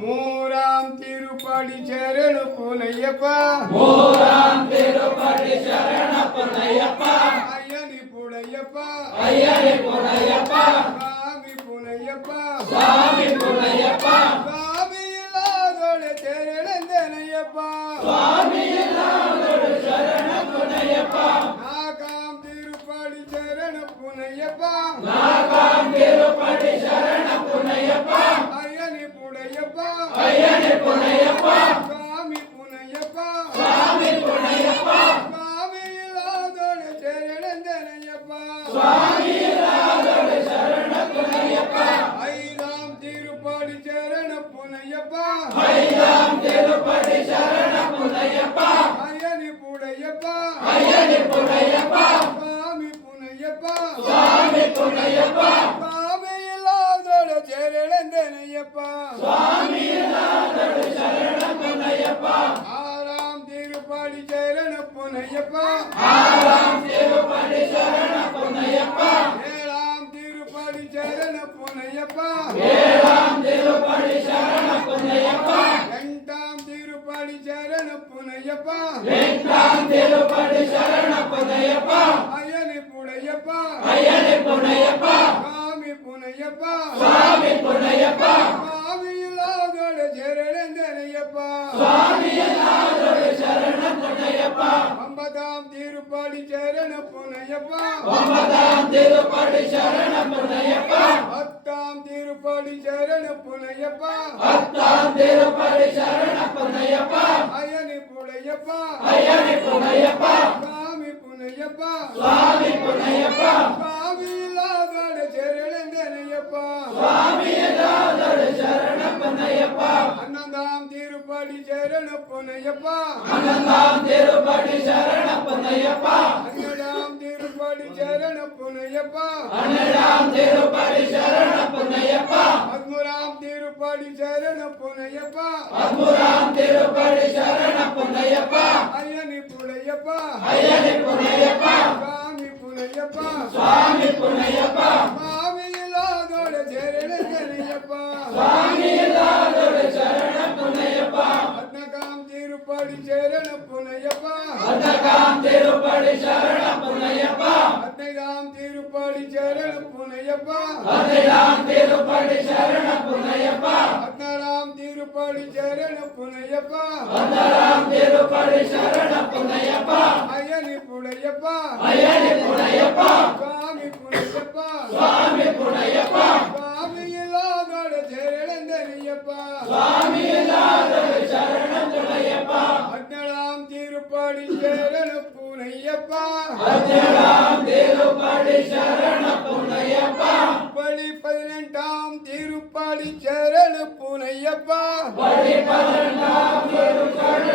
மூராம் திருப்படி சரண புனையப்பா மூராம் திருப்படி சரண புனையப்பா ஐயனி புனையப்பா ஐயனி புனையப்பா சாமி புனையப்பா சாமி புனையப்பா சாமி இல்லாதோட சரணந்தனையப்பா சுவாமி இல்லாதொரு சரண புனையப்பா நாகாம் திருப்படி சரண புனையப்பா நாகாம் திருப்படி சரண புனையப்பா ஐயனி புனையப்பா ஐயனி புனையப்பா சாமி புனையப்பா சாமி புனையப்பா சாமி இல்லாதோட சரணந்தனையப்பா சுவாமி இல்லாதொரு சரண புனையப்பா ஐதாம் திருப்படி சரண புனையப்பா ஐயாம் திருப்படி சரண புனையப்பா ஐயனி புனையப்பா ஐயனி புனையப்பா சாமி புனையப்பா சுவாமி புனையப்பா சாமி இல்லாதோட சரணந்தனையப்பா சுவாமி இல்லாதொரு சரண புனையப்பா ஆறாம் திருப்படி சரண புனையப்பா ஆறாம் திருப்படி சரண புனையப்பா ஏழாம் திருப்படி சரண புனையப்பா ஏழாம் திருப்படி சரண புனையப்பா எட்டாம் திருப்படி சரண புனையப்பா எட்டாம் திருப்படி சரண புனையப்பா ஐயனி புனையப்பா ஐயனி புனையப்பா சாமி புனையப்பா சுவாமி புனையப்பா சாமி இல்லாதோட சரணந்தனையப்பா சுவாமி இல்லாதொரு சரண புனையப்பா ஒன்பதாம் திருப்படி சரண புனையப்பா ஒன்பதாம் திருப்படி சரண புனையப்பா பத்தாம் திருப்படி சரண புனையப்பா பத்தாம் திருப்படி சரண புனையப்பா ஐயனி புனையப்பா ஐயனி புனையப்பா சாமி புனையப்பா சுவாமி புனையப்பா சாமி இல்லாதோட சரணந்தனையப்பா சுவாமி இல்லாதொரு சரண புனையப்பா அன்னதாம் திருப்படி சரண புனையப்பா அனந்தாம் திருப்படி சரண புனையப்பா அன்னதாம் திருப்படி சரண புனையப்பா அனடாம் திருப்படி சரண புனையப்பா பதிமூறாம் திருப்படி சரண புனையப்பா அபுராம் திருப்படி சரண புனையப்பா ஐயனி புனையப்பா ஐயனி புனையப்பா சாமி புனையப்பா சுவாமி புனையப்பா சாமி இல்லாதோட சரணந்தனையப்பா சுவாமி இல்லாதொரு சரண புனையப்பா பதினெட்டாம் திருப்படி சரண புனையப்பா அனகாம் திருப்படி சரண புனையப்பா பதினைந்தாம் திருப்படி சரண புனையப்பா அனடாம் திருப்படி சரண புனையப்பா பதினாறாம் திருப்படி சரண புனையப்பா அனடாம் திருப்படி சரண புனையப்பா ஐயனி புனையப்பா ஐயனி புனையப்பா சாமி புனையப்பா சுவாமி புனையப்பா சாமி இல்லாதோட சரணந்தனையப்பா சுவாமி இல்லாதொரு சரண புனையப்பா பதினேழாம் திருப்படி சரண புனையப்பா அனடாம் திருப்படி சரண புனையப்பா படி 18ஆம் திருப்படி சரண புனையப்பா படி 18ஆம் திருப்படி